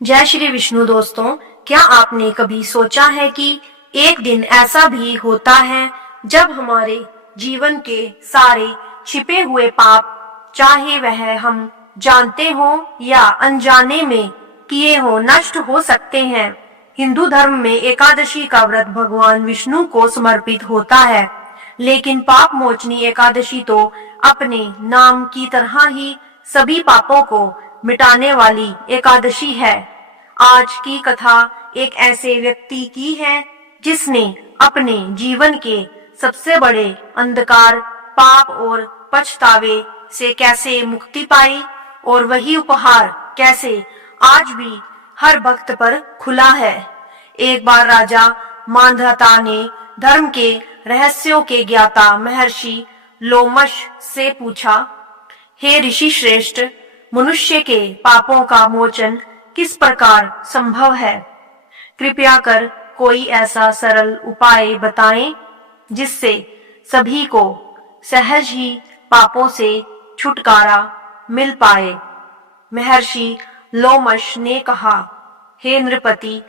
जय श्री विष्णु दोस्तों, क्या आपने कभी सोचा है कि एक दिन ऐसा भी होता है जब हमारे जीवन के सारे छिपे हुए पाप, चाहे वह हम जानते हो या अनजाने में किए हो, नष्ट हो सकते हैं। हिंदू धर्म में एकादशी का व्रत भगवान विष्णु को समर्पित होता है, लेकिन पाप मोचनी एकादशी तो अपने नाम की तरह ही सभी पापों को मिटाने वाली एकादशी है। आज की कथा एक ऐसे व्यक्ति की है जिसने अपने जीवन के सबसे बड़े अंधकार, पाप और पछतावे से कैसे मुक्ति पाई और वही उपहार कैसे आज भी हर भक्त पर खुला है। एक बार राजा मांधाता ने धर्म के रहस्यों के ज्ञाता महर्षि लोमश से पूछा, हे ऋषि श्रेष्ठ, मनुष्य के पापों का मोचन किस प्रकार संभव है? कृपया कर कोई ऐसा सरल उपाय बताएं जिससे सभी को सहज ही पापों से छुटकारा मिल पाए। महर्षि लोमश ने कहा, हे नृपति,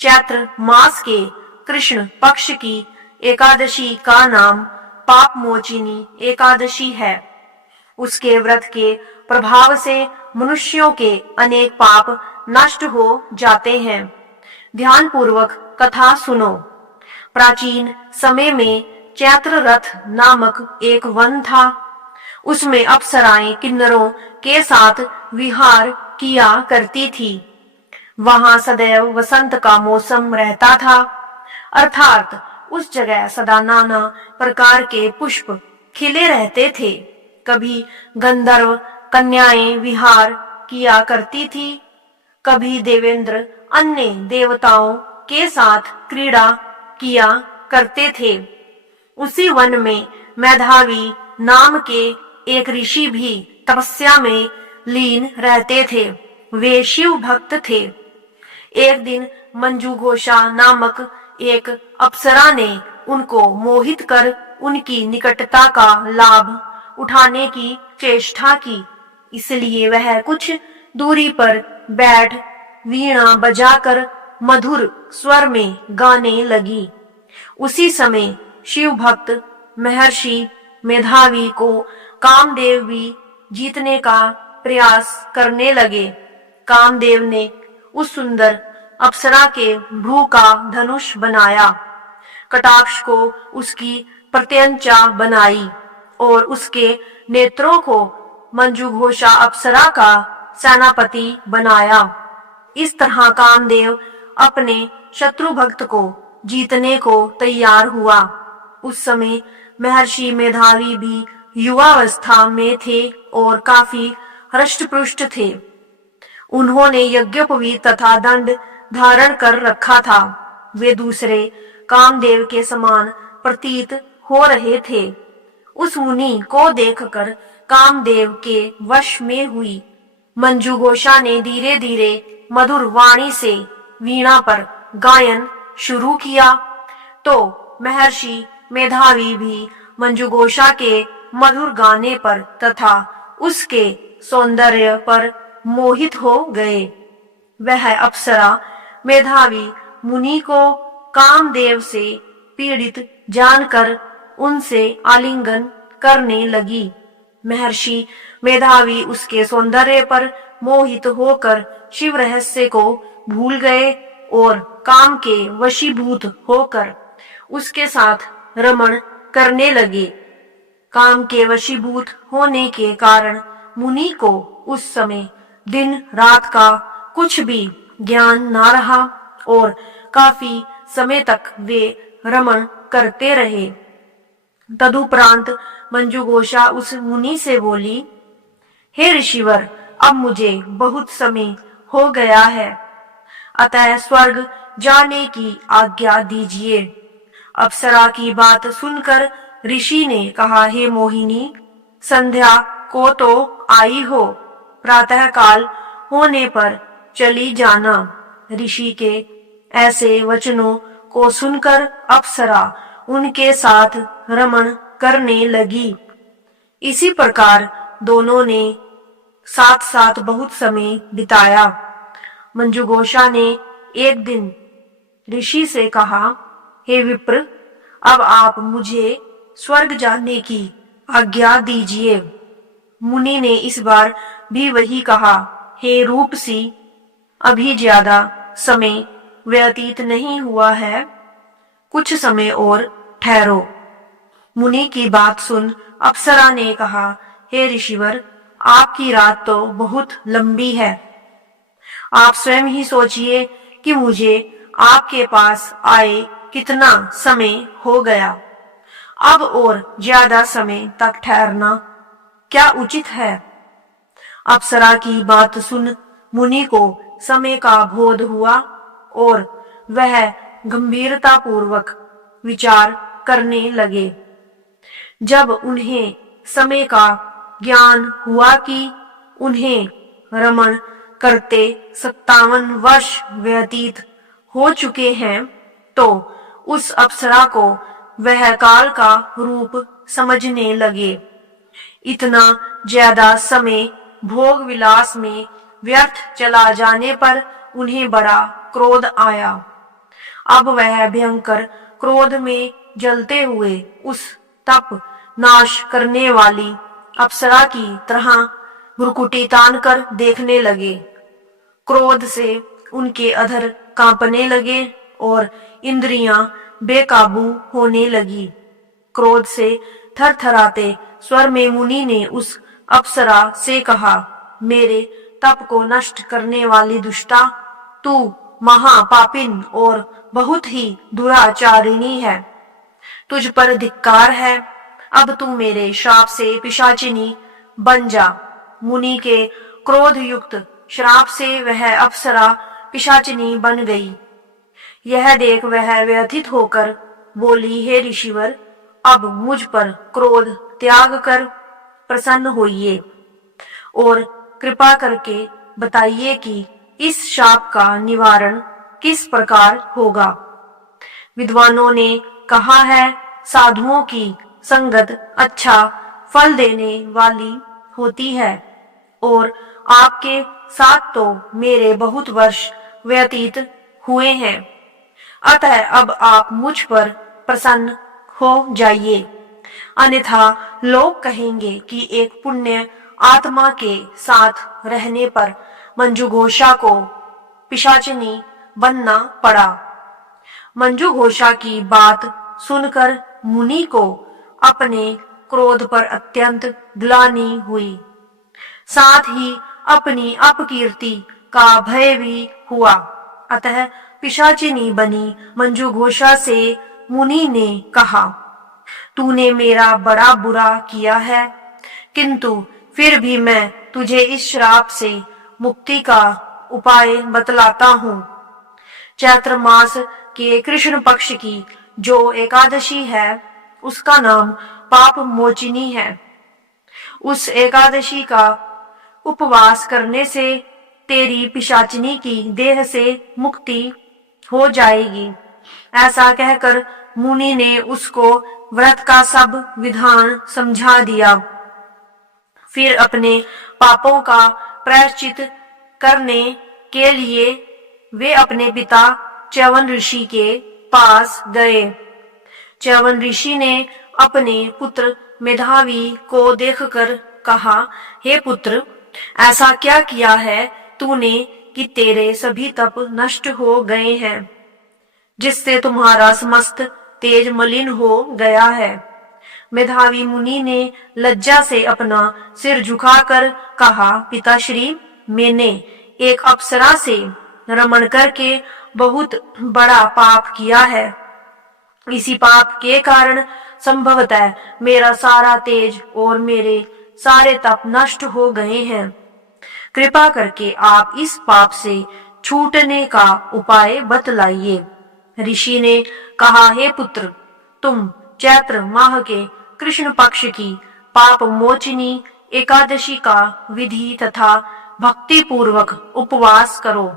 चैत्र मास के कृष्ण पक्ष की एकादशी का नाम पाप मोचिनी एकादशी है। उसके व्रत के प्रभाव से मनुष्यों के अनेक पाप नष्ट हो जाते हैं। ध्यान पूर्वक कथा सुनो। प्राचीन समय में चैत्र रथ नामक एक वन था। उसमें अप्सराएं किन्नरों के साथ विहार किया करती थी। वहां सदैव वसंत का मौसम रहता था, अर्थात उस जगह सदा नाना प्रकार के पुष्प खिले रहते थे। कभी गंधर्व कन्याएं विहार किया करती थी, कभी देवेंद्र अन्य देवताओं के साथ क्रीड़ा किया करते थे। उसी वन में मेधावी नाम के एक ऋषि भी तपस्या में लीन रहते थे। वे शिव भक्त थे। एक दिन मंजू घोषा नामक एक अप्सरा ने उनको मोहित कर उनकी निकटता का लाभ उठाने की चेष्टा की। इसलिए वह कुछ दूरी पर बैठ वीणा बजाकर मधुर स्वर में गाने लगी। उसी समय शिव भक्त महर्षि मेधावी को कामदेव भी जीतने का प्रयास करने लगे। कामदेव ने उस सुंदर अप्सरा के भ्रू का धनुष बनाया, कटाक्ष को उसकी प्रत्यंचा बनाई और उसके नेत्रों को मंजू घोषा अप्सरा का सेनापति बनाया। इस तरह कामदेव अपने शत्रु भक्त को जीतने को तैयार हुआ। उस समय महर्षि मेधावी भी युवावस्था में थे और काफी हृष्टपुष्ट थे। उन्होंने यज्ञोपवीत तथा दंड धारण कर रखा था। वे दूसरे कामदेव के समान प्रतीत हो रहे थे। उस मुनि को देखकर कामदेव के वश में हुई मंजू घोषा ने धीरे धीरे मधुर वाणी से वीणा पर गायन शुरू किया, तो महर्षि मेधावी भी मंजू घोषा के मधुर गाने पर तथा उसके सौंदर्य पर मोहित हो गए। वह अप्सरा मेधावी मुनि को कामदेव से पीड़ित जानकर उनसे आलिंगन करने लगी। महर्षि मेधावी उसके सौंदर्य पर मोहित होकर शिव रहस्य को भूल गए और काम के वशीभूत होकर उसके साथ रमण करने लगे। काम के वशीभूत होने के कारण मुनि को उस समय दिन रात का कुछ भी ज्ञान ना रहा और काफी समय तक वे रमण करते रहे। तदुपरांत मंजू घोषा उस मुनि से बोली, हे ऋषिवर, अब मुझे बहुत समय हो गया है, अतः स्वर्ग जाने की आज्ञा दीजिए। अप्सरा की बात सुनकर ऋषि ने कहा, हे मोहिनी, संध्या को तो आई हो, प्रातः काल होने पर चली जाना। ऋषि के ऐसे वचनों को सुनकर अप्सरा उनके साथ रमण करने लगी। इसी प्रकार दोनों ने साथ साथ बहुत समय बिताया। मंजुघोषा ने एक दिन ऋषि से कहा, हे विप्र, अब आप मुझे स्वर्ग जाने की आज्ञा दीजिए। मुनि ने इस बार भी वही कहा, हे रूपसी, अभी ज्यादा समय व्यतीत नहीं हुआ है, कुछ समय और ठहरो। मुनि की बात सुन अप्सरा ने कहा, हे ऋषिवर, आपकी रात तो बहुत लंबी है। आप स्वयं ही सोचिए कि मुझे आपके पास आए कितना समय हो गया। अब और ज्यादा समय तक ठहरना क्या उचित है? अप्सरा की बात सुन मुनि को समय का बोध हुआ और वह गंभीरता पूर्वक विचार करने लगे। जब उन्हें समय का ज्ञान हुआ कि उन्हें रमण करते 57 वर्ष व्यतीत हो चुके हैं, तो उस अप्सरा को वह काल का रूप समझने लगे। इतना ज्यादा समय भोग विलास में व्यर्थ चला जाने पर उन्हें बड़ा क्रोध आया। अब वह भयंकर क्रोध में जलते हुए उस तप नाश करने वाली अप्सरा की तरह भ्रुकुटी तान कर देखने लगे। क्रोध से उनके अधर कांपने लगे और इंद्रियां बेकाबू होने लगी। क्रोध से थरथराते स्वर में मुनि ने उस अप्सरा से कहा, मेरे तप को नष्ट करने वाली दुष्टा, तू महापापिन और बहुत ही दुराचारिणी है। तुझ पर धिक्कार है। अब तू मेरे श्राप से पिशाचिनी बन जा। मुनि के क्रोध युक्त श्राप से वह अप्सरा पिशाचिनी बन गई। यह देख वह व्यथित होकर बोली, हे ऋषिवर, अब मुझ पर क्रोध त्याग कर प्रसन्न होइए और कृपा करके बताइए कि इस शाप का निवारण किस प्रकार होगा। विद्वानों ने कहा है, साधुओं की संगत अच्छा फल देने वाली होती है और आपके साथ तो मेरे बहुत वर्ष व्यतीत हुए हैं। अतः अब आप मुझ पर प्रसन्न हो जाइए, अन्यथा लोग कहेंगे कि एक पुण्य आत्मा के साथ रहने पर मंजुघोषा को पिशाचिनी बनना पड़ा। मंजुघोषा की बात सुनकर मुनि को अपने क्रोध पर अत्यंत ग्लानि हुई, साथ ही अपनी अपकीर्ति का भय भी हुआ। अतः पिशाचिनी बनी मंजुघोषा से मुनि ने कहा, तूने मेरा बड़ा बुरा किया है, किंतु फिर भी मैं तुझे इस श्राप से मुक्ति का उपाय बतलाता हूँ। चैत्र मास के कृष्ण पक्ष की जो एकादशी है, उसका नाम पाप मोचिनी है। उस एकादशी का उपवास करने से तेरी पिशाचिनी की देह से मुक्ति हो जाएगी। ऐसा कहकर मुनि ने उसको व्रत का सब विधान समझा दिया। फिर अपने पापों का प्रायश्चित करने के लिए वे अपने पिता च्यवन ऋषि के पास गए। च्यवन ऋषि ने अपने पुत्र मेधावी को देखकर कहा, हे पुत्र, ऐसा क्या किया है तूने कि तेरे सभी तप नष्ट हो गए हैं, जिससे तुम्हारा समस्त तेज मलिन हो गया है। मेधावी मुनि ने लज्जा से अपना सिर झुकाकर कहा, पिताश्री, मैंने एक अप्सरा से रमण करके बहुत बड़ा पाप किया है। इसी पाप के कारण संभवतः मेरा सारा तेज और मेरे सारे तप नष्ट हो गए हैं। कृपा करके आप इस पाप से छूटने का उपाय बतलाइए। ऋषि ने कहा, हे पुत्र, तुम चैत्र माह के कृष्ण पक्ष की पाप मोचिनी एकादशी का विधि तथा भक्ति पूर्वक उपवास करो।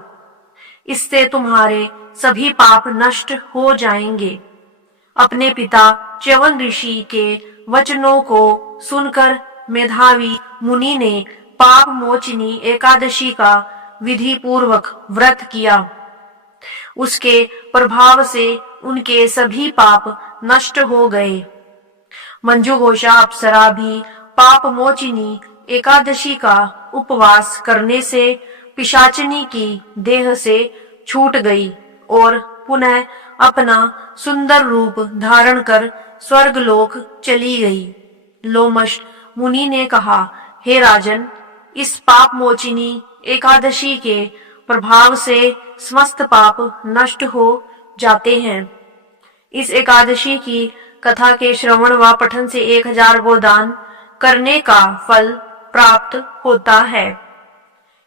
इससे तुम्हारे सभी पाप नष्ट हो जाएंगे। अपने पिता च्यवन ऋषि के वचनों को सुनकर मेधावी मुनि ने पाप मोचिनी एकादशी का विधि पूर्वक व्रत किया। उसके प्रभाव से उनके सभी पाप नष्ट हो गए। मंजुघोषा अप्सरा भी पाप मोचिनी एकादशी का उपवास करने से पिशाचिनी की देह से छूट गई और पुनः अपना सुंदर रूप धारण कर स्वर्गलोक चली गई। लोमश मुनि ने कहा, हे राजन, इस पाप मोचिनी एकादशी के प्रभाव से समस्त पाप नष्ट हो जाते हैं। इस एकादशी की कथा के श्रवण व पठन से 1000 गोदान करने का फल प्राप्त होता है।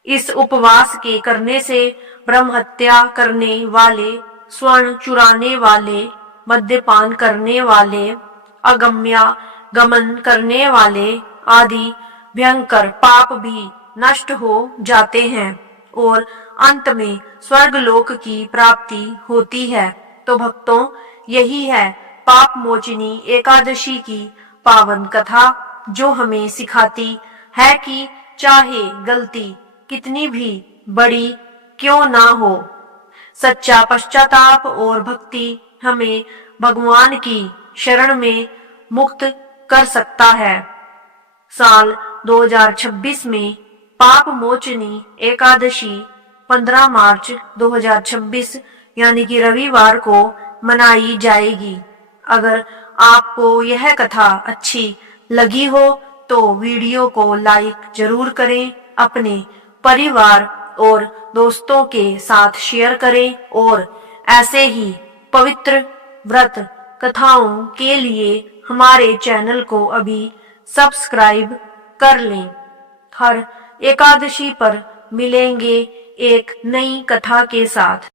इस उपवास के करने से ब्रह्म हत्या करने वाले, स्वर्ण चुराने वाले, मद्यपान करने वाले, अगम्या गमन करने वाले आदि भयंकर पाप भी नष्ट हो जाते हैं और अंत में स्वर्गलोक की प्राप्ति होती है। तो भक्तों, यही है पाप मोचिनी एकादशी की पावन कथा, जो हमें सिखाती है कि चाहे गलती कितनी भी बड़ी क्यों ना हो, सच्चा पश्चाताप और भक्ति हमें भगवान की शरण में मुक्त कर सकता है। साल 2026 में पाप मोचनी एकादशी 15 मार्च 2026 यानी कि रविवार को मनाई जाएगी। अगर आपको यह कथा अच्छी लगी हो तो वीडियो को लाइक जरूर करें, अपने परिवार और दोस्तों के साथ शेयर करें और ऐसे ही पवित्र व्रत कथाओं के लिए हमारे चैनल को अभी सब्सक्राइब कर लें। हर एकादशी पर मिलेंगे एक नई कथा के साथ।